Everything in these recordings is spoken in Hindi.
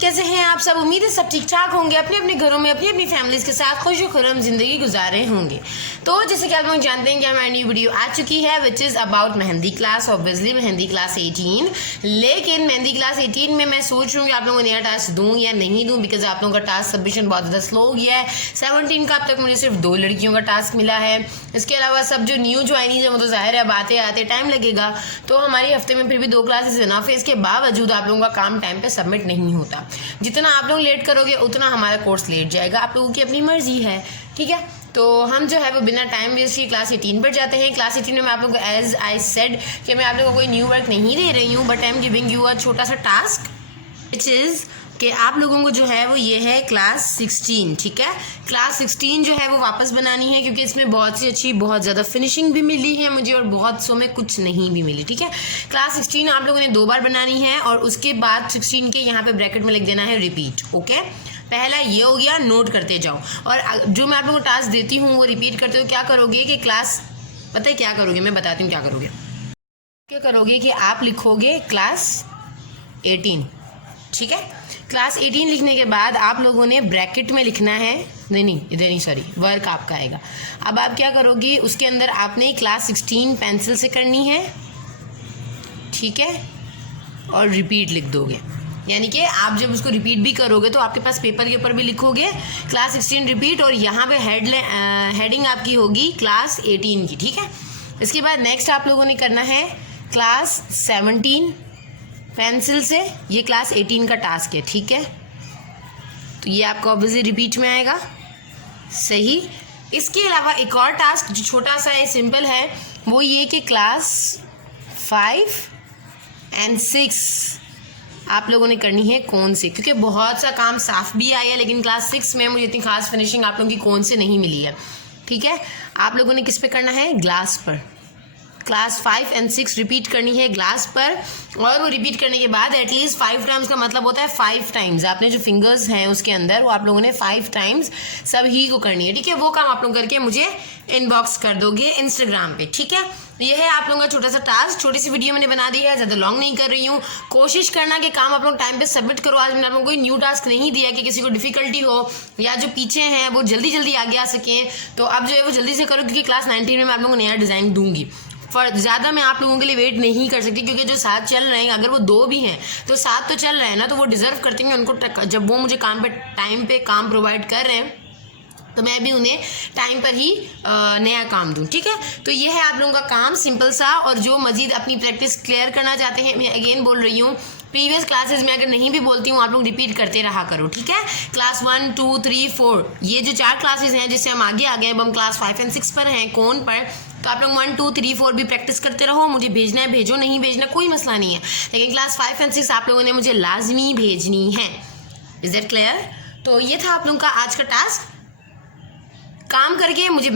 कैसे हैं आप सब? उम्मीद है सब ठीक ठाक होंगे, अपने अपने घरों में अपनी अपनी फैमिलीज़ के साथ खुश खुर्रम ज़िंदगी गुजार रहे होंगे। तो जैसे कि आप लोग जानते हैं कि हमारी न्यू वीडियो आ चुकी है which is about mehndi class, obviously mehndi class 18। लेकिन मेहंदी क्लास 18 में मैं सोच रही हूँ कि आप लोगों को नया टास्क दूँ या नहीं दूँ, बिकॉज आप लोगों का टास्क सबमिशन बहुत ज़्यादा स्लो हो गया है। 17 का अब तक मुझे सिर्फ 2 लड़कियों का टास्क मिला है। इसके अलावा सब जो न्यू ज्वाइनीज है वो तो ज़ाहिर है अब आते आते टाइम लगेगा, तो हमारी हफ्ते में फिर भी 2 क्लासेस इनफ है। इसके बावजूद आप लोगों का काम टाइम पे सबमिट नहीं होता। जितना आप लोग लेट करोगे उतना हमारा कोर्स लेट जाएगा, आप लोगों की अपनी मर्जी है, ठीक है। तो हम जो है वो बिना टाइम वेस्ट ही क्लास 18 पर जाते हैं। क्लास 18 में मैं आप लोगों को एज आई सेड कि मैं आप लोगों को कोई न्यू वर्क नहीं दे रही हूँ, but I am giving you अ छोटा सा टास्क विच इज़ कि आप लोगों को जो है वो ये है क्लास 16, ठीक है। क्लास 16 जो है वो वापस बनानी है, क्योंकि इसमें बहुत सी अच्छी बहुत ज़्यादा फिनिशिंग भी मिली है मुझे और बहुत सौ में कुछ नहीं भी मिली, ठीक है। क्लास 16 आप लोगों ने 2 बार बनानी है और उसके बाद 16 के यहाँ पे ब्रैकेट में लिख देना है रिपीट, ओके। पहला ये हो गया, नोट करते जाओ। और जो मैं आप लोगों को टास्क देती हूँ वो रिपीट करते हो। क्या करोगे कि क्लास, पता है क्या करोगे, मैं बताती हूँ क्या करोगे। क्या करोगे कि आप लिखोगे क्लास 18, ठीक है। क्लास 18 लिखने के बाद आप लोगों ने ब्रैकेट में लिखना है, नहीं इधर नहीं, सॉरी, वर्क आपका आएगा। अब आप क्या करोगे, उसके अंदर आपने क्लास 16 पेंसिल से करनी है, ठीक है, और रिपीट लिख दोगे। यानी कि आप जब उसको रिपीट भी करोगे तो आपके पास पेपर के ऊपर भी लिखोगे क्लास 16 रिपीट, और यहाँ पे हेडिंग आपकी होगी क्लास 18 की, ठीक है। इसके बाद नेक्स्ट आप लोगों ने करना है क्लास 17 पेंसिल से, ये क्लास 18 का टास्क है, ठीक है। तो ये आपका ऑब्वियसली रिपीट में आएगा, सही। इसके अलावा एक और टास्क जो छोटा सा है, सिंपल है, वो ये कि क्लास 5 और 6 आप लोगों ने करनी है कौन से, क्योंकि बहुत सा काम साफ भी आया है, लेकिन क्लास 6 में मुझे इतनी खास फिनिशिंग आप लोगों की कौन से नहीं मिली है, ठीक है। आप लोगों ने किस पे करना है, ग्लास पर। क्लास 5 और 6 रिपीट करनी है ग्लास पर, और वो रिपीट करने के बाद एटलीस्ट 5 टाइम्स का मतलब होता है 5 टाइम्स आपने जो फिंगर्स हैं उसके अंदर वो आप लोगों ने 5 टाइम्स सभी को करनी है, ठीक है। वो काम आप लोग करके मुझे इनबॉक्स कर दोगे इंस्टाग्राम पे, ठीक है। ये है आप लोगों का छोटा सा टास्क, छोटी सी वीडियो मैंने बना दी है, ज़्यादा लॉन्ग नहीं कर रही हूँ। कोशिश करना कि काम आप लोग टाइम पे सबमिट करो। आज मैंने आप लोगों को कोई न्यू टास्क नहीं दिया कि किसी को डिफिकल्टी हो या जो पीछे हैं वो जल्दी जल्दी आगे आ सकें, तो अब जो है वो जल्दी से करो, क्योंकि क्लास 19 में मैं आप लोगों को नया डिज़ाइन दूंगी। फॉर ज़्यादा मैं आप लोगों के लिए वेट नहीं कर सकती, क्योंकि जो 7 चल रहे हैं, अगर वो 2 भी हैं तो 7 तो चल रहे हैं ना, तो वो डिज़र्व करते हैं उनको, जब वो मुझे टाइम पे काम प्रोवाइड कर रहे हैं तो मैं भी उन्हें टाइम पर ही नया काम दूं, ठीक है। तो ये है आप लोगों का काम, सिंपल सा। और जो मजीद अपनी प्रैक्टिस क्लियर करना चाहते हैं, मैं अगेन बोल रही हूँ, प्रीवियस क्लासेस में अगर नहीं भी बोलती हूँ आप लोग रिपीट करते रहा करो, ठीक है। क्लास 1, 2, 3, 4 ये जो 4 क्लासेस हैं जिससे हम आगे आ गए, अब हम क्लास 5 और 6 पर हैं, कौन पर, तो आप लोग 1, 2, 3, 4 भी प्रैक्टिस करते रहो। मुझे भेजना है भेजो, नहीं भेजना कोई मसला नहीं है, लेकिन क्लास 5 और 6 आप लोगों ने मुझे लाजमी भेजनी है। Is that clear? तो ये था आप लोगों का आज का टास्क। काम करके मुझे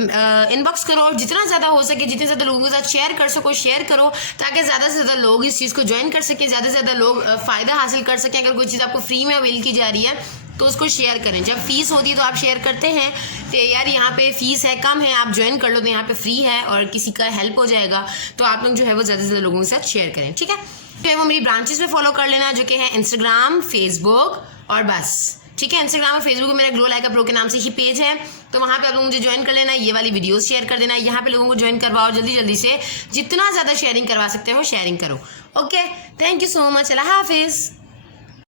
इनबॉक्स करो, और जितना ज़्यादा हो सके जितने ज़्यादा लोगों के साथ शेयर कर सको शेयर करो, ताकि ज़्यादा से ज़्यादा लोग इस चीज़ को ज्वाइन कर सकें, ज़्यादा से ज़्यादा लोग फ़ायदा हासिल कर सकें। अगर कोई चीज़ आपको फ्री में अवेल की जा रही है तो उसको शेयर करें। जब फ़ीस होती है तो आप शेयर करते हैं तो यार यहाँ पे फ़ीस है, कम है, आप ज्वाइन कर लो, तो यहाँ पे फ्री है और किसी का हेल्प हो जाएगा, तो आप लोग जो है वो ज़्यादा से ज़्यादा लोगों के साथ शेयर करें, ठीक है। तो वो मेरी ब्रांचेस में फॉलो कर लेना, जो कि है इंस्टाग्राम, फेसबुक और बस, ठीक है। इंस्टाग्राम और फेसबुक में मेरा ग्लो लाइक अ प्रो के नाम से ही पेज है, तो वहाँ पे आप लोग मुझे ज्वाइन कर लेना, ये वाली वीडियोस शेयर कर देना, यहाँ पे लोगों को ज्वाइन करवाओ, जल्दी जल्दी से जितना ज़्यादा शेयरिंग करवा सकते हो शेयरिंग करो, okay. Thank you so much, अल्लाह हाफिज़।